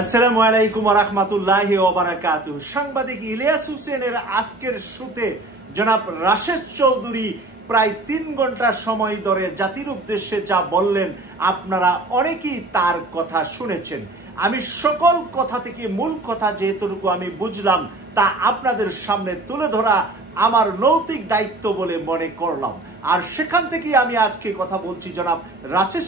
আসসালামু আলাইকুম ওয়া রাহমাতুল্লাহি ওয়া বারাকাতুহু। সাংবাদিক ইলিয়াস হোসেনের আজকের শুতে জনাব রাশেদ চৌধুরী প্রায় ৩ ঘন্টা সময় ধরে জাতির উদ্দেশ্যে যা বললেন, আপনারা অনেকেই তার কথা শুনেছেন। আমি সকল কথা থেকে মূল কথা যেহেতু আমি বুঝলাম তা আপনাদের সামনে তুলে ধরা আমার নৈতিক দায়িত্ব বলে মনে করলাম। আর সেখান থেকেই আমি আজকে কথা বলছি। জনাব রাশেদ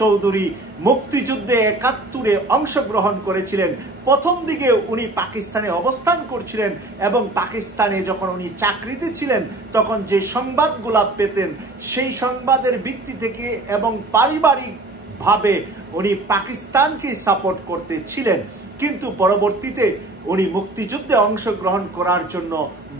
চৌধুরী মুক্তিযুদ্ধে ৭১-এ অংশগ্রহণ করেছিলেন। প্রথম দিকে উনি পাকিস্তানে অবস্থান করছিলেন এবং পাকিস্তানে যখন উনি চাকরিতে ছিলেন তখন যে সংবাদগুলা পেতেন সেই সংবাদের ভিত্তি থেকে এবং পারিবারিকভাবে উনি পাকিস্তানকে সাপোর্ট করতে ছিলেন। কিন্তু পরবর্তীতে উনি মুক্তিযুদ্ধে অংশগ্রহণ করার জন্য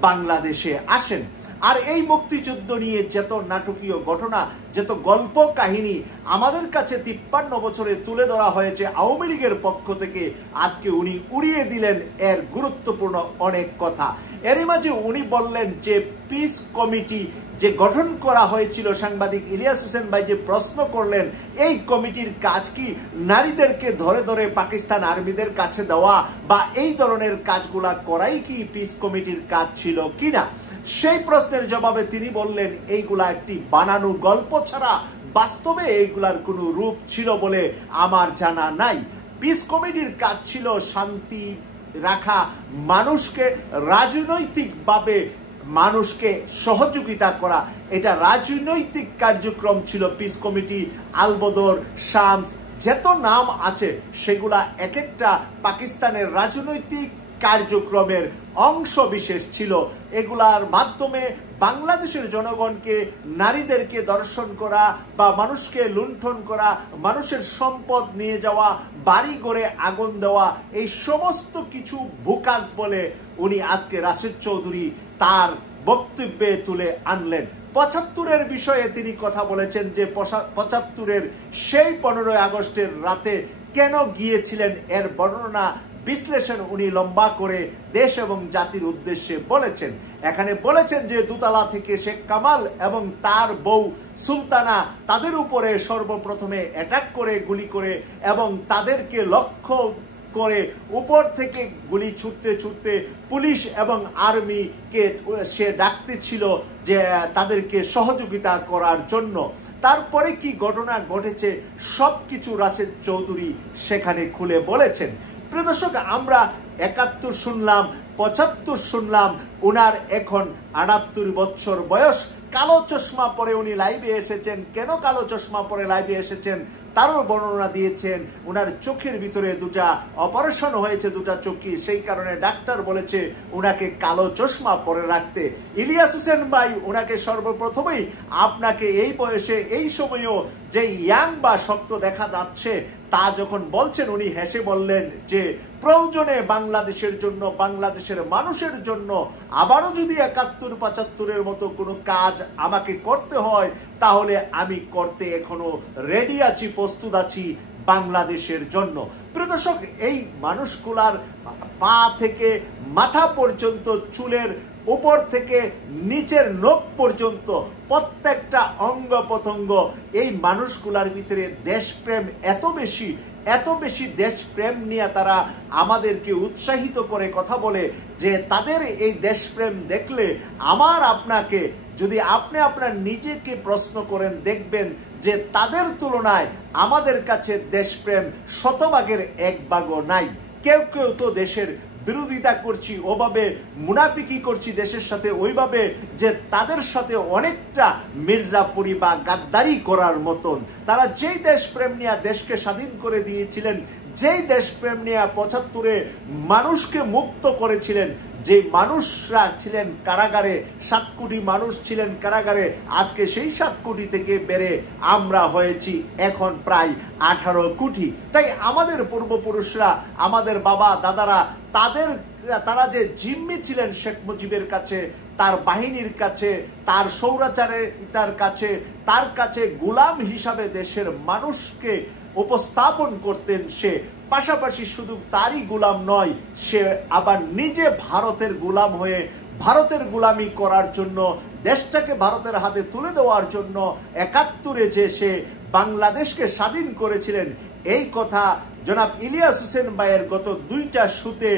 বাংলাদেশে আসেন। আর এই মুক্তিযুদ্ধ নিয়ে যত নাটকীয় ঘটনা, যত গল্প কাহিনী আমাদের কাছে ৫৩ বছরে তুলে ধরা হয়েছে আওয়ামী লীগের পক্ষ থেকে, আজকে উনি উড়িয়ে দিলেন এর গুরুত্বপূর্ণ অনেক কথা। এরই মাঝে উনি বললেন যে পিস কমিটি যে গঠন করা হয়েছিল, সাংবাদিক ইলিয়াস হোসেন ভাই যে প্রশ্ন করলেন এই কমিটির কাজ কি নারীদেরকে ধরে ধরে পাকিস্তান আর্মিদের কাছে দেওয়া বা এই ধরনের কাজগুলা করাই কি পিস কমিটির কাজ ছিল কিনা, সেই প্রশ্নের জবাবে তিনি বললেন এইগুলা একটি বানানো গল্প ছাড়া বাস্তবে এইগুলার কোনো রূপ ছিল বলে আমার জানা নাই। পিস কমিটির কাজ ছিল শান্তি রাখা, মানুষকে রাজনৈতিকভাবে মানুষকে সহযোগিতা করা। এটা রাজনৈতিক কার্যক্রম ছিল পিস কমিটি। আলবদর, শামস, যত নাম আছে সেগুলা এক একটা পাকিস্তানের রাজনৈতিক কার্যক্রমের অংশ বিশেষ ছিল। এগুলার মাধ্যমে বাংলাদেশের জনগণকে, নারীদেরকে দর্শন করা বা মানুষকে লুণ্ঠন করা, মানুষের সম্পদ নিয়ে যাওয়া, বাড়ি ঘরে আগুন দেওয়া, এই সমস্ত কিছু ভুকাজ বলে উনি আজকে রাশেদ চৌধুরী তার বক্তব্যে তুলে আনলেন। ৭৫-এর বিষয়ে তিনি কথা বলেছেন যে ৭৫-এর সেই ১৫ই আগস্টের রাতে কেন গিয়েছিলেন এর বর্ণনা বিশ্লেষণ উনি লম্বা করে দেশ এবং জাতির উদ্দেশ্যে বলেছেন। এখানে বলেছেন যে দোতলা থেকে শেখ কামাল এবং তার বউ সুলতানা তাদের উপরে সর্বপ্রথমে অ্যাটাক করে গুলি করে এবং তাদেরকে লক্ষ্য করে উপর থেকে গুলি ছুটতে ছুটতে পুলিশ এবং আর্মিকে সে ডাকতে ছিল যে তাদেরকে সহযোগিতা করার জন্য। তারপরে কি ঘটনা ঘটেছে সবকিছু রাশেদ চৌধুরী সেখানে খুলে বলেছেন। প্রিয় দর্শক, আমরা ৭১ শুনলাম, ৭৫ শুনলাম, উনার এখন ৭৮ বছর বয়স। কালো চশমা পরে উনি লাইভে এসেছেন। কেন কালো চশমা পরে লাইভে এসেছেন তারও বর্ণনা দিয়েছেন। উনার চোখের ভিতরে দুটা অপারেশন হয়েছে, দুটা চোখই, সেই কারণে ডাক্তার বলেছে উনাকে কালো চশমা পরে রাখতে। ইলিয়াস হোসেন ভাই উনাকে সর্বপ্রথমেই আপনাকে এই বয়সে এই সময়ও যে ইয়াং বা শক্ত দেখা যাচ্ছে তা যখন বলছেন উনি হেসে বললেন যে প্রয়োজনে বাংলাদেশের জন্য, বাংলাদেশের মানুষের জন্য আবারও যদি ৭১-৭৫-এর মতো কোনো কাজ আমাকে করতে হয় তাহলে আমি করতে এখনো রেডি আছি, প্রস্তুত আছি বাংলাদেশের জন্য। প্রিয় দর্শক, এই মানুষগুলার পা থেকে মাথা পর্যন্ত, চুলের উপর থেকে নিচের নখ পর্যন্ত প্রত্যেকটা অঙ্গ প্রত্যঙ্গ এই মানুষগুলার ভিতরে দেশপ্রেম এত বেশি দেশপ্রেম নিয়ে তারা আমাদেরকে উৎসাহিত করে কথা বলে যে তাদের এই দেশপ্রেম দেখলে আমার আপনাকে, যদি আপনি আপনার নিজেকে প্রশ্ন করেন দেখবেন যে তাদের তুলনায় আমাদের কাছে দেশপ্রেম শতভাগের ১ ভাগও নাই। কেউ কেউ তো দেশের বিরোধিতা করছি, ওভাবে মুনাফিকি করছি দেশের সাথে ওইভাবে যে তাদের সাথে অনেকটা মির্জাফরি বা গাদ্দারি করার মতন। তারা যেই দেশপ্রেম নিয়ে দেশকে স্বাধীন করে দিয়েছিলেন, যেই দেশপ্রেম নিয়ে ৭৫-এ মানুষকে মুক্ত করেছিলেন, যে মানুষরা ছিলেন কারাগারে, ৭ কোটি মানুষ ছিলেন কারাগারে, আজকে সেই ৭ কোটি থেকে বেড়ে আমরা হয়েছি এখন প্রায় ১৮ কোটি। তাই আমাদের পূর্বপুরুষরা, আমাদের বাবা দাদারা তারা যে জিম্মি ছিলেন শেখ মুজিবের কাছে, তার বাহিনীর কাছে, তার স্বৈরাচারিতার কাছে, তার কাছে গোলাম হিসাবে দেশের মানুষকে উপস্থাপন করতেন। সে পাশাপাশি শুধু তারই গোলাম নয়, সে আবার নিজে ভারতের গোলাম হয়ে ভারতের গোলামি করার জন্য, দেশটাকে ভারতের হাতে তুলে দেওয়ার জন্য ৭১-এ যে সে বাংলাদেশকে স্বাধীন করেছিলেন, এই কথা জনাব ইলিয়াস হোসেন ভাইয়ের গত 2টা শুতে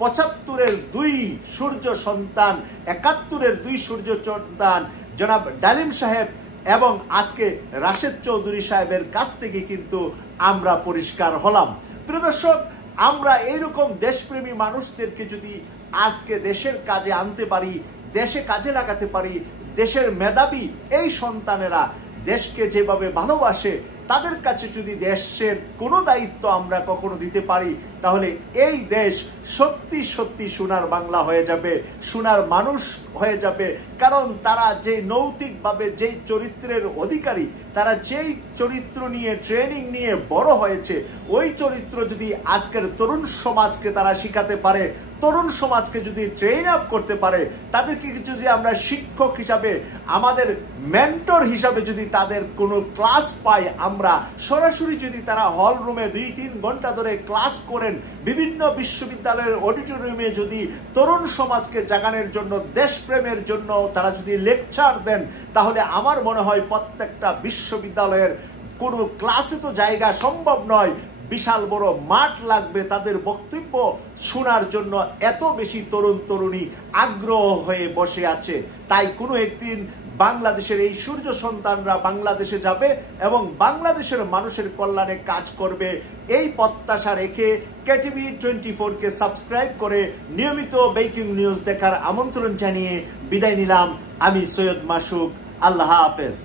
75-এর 2 সূর্য সন্তান, 71-এর 2 সূর্য সন্তান জনাব ডালিম সাহেব এবং আজকে রাশেদ চৌধুরী সাহেবের কাছ থেকে কিন্তু আমরা পরিষ্কার হলাম। প্রিয় দর্শক, আমরা এইরকম দেশপ্রেমী মানুষদেরকে যদি আজকে দেশের কাজে আনতে পারি, দেশে কাজে লাগাতে পারি, দেশের মেধাবী এই সন্তানেরা দেশকে যেভাবে ভালোবাসে, তাদের কাছে যদি দেশের কোনো দায়িত্ব আমরা কখনো দিতে পারি, তাহলে এই দেশ সত্যি সত্যি সোনার বাংলা হয়ে যাবে, সোনার মানুষ হয়ে যাবে। কারণ তারা যে নৈতিকভাবে যেই চরিত্রের অধিকারী, তারা যেই চরিত্র নিয়ে ট্রেনিং নিয়ে বড় হয়েছে, ওই চরিত্র যদি আজকের তরুণ সমাজকে তারা শিখাতে পারে, তরুণ সমাজকে যদি ট্রেন আপ করতে পারে, তাদেরকে যদি আমরা শিক্ষক হিসাবে, আমাদের মেন্টর হিসাবে যদি তাদের কোনো ক্লাস পাই, আমরা সরাসরি যদি তারা হল রুমে 2-3 ঘন্টা ধরে ক্লাস করেন, বিভিন্ন বিশ্ববিদ্যালয়ের অডিটোরিয়ামে যদি তরুণ সমাজকে জাগানোর জন্য, দেশপ্রেমের জন্য তারা যদি লেকচার দেন, তাহলে আমার মনে হয় প্রত্যেকটা বিশ্ববিদ্যালয়ের কোনো ক্লাসে তো জায়গা সম্ভব নয়, বিশাল বড় মাঠ লাগবে তাদের বক্তব্য শোনার জন্য। এত বেশি তরুণ তরুণী আগ্রহ হয়ে বসে আছে। তাই কোনো একদিন বাংলাদেশের এই সূর্য সন্তানরা বাংলাদেশে যাবে এবং বাংলাদেশের মানুষের কল্যাণে কাজ করবে, এই প্রত্যাশা রেখে কেটিভি 24-কে সাবস্ক্রাইব করে নিয়মিত ব্রেকিং নিউজ দেখার আমন্ত্রণ জানিয়ে বিদায় নিলাম। আমি সৈয়দ মাসুক। আল্লাহ হাফেজ।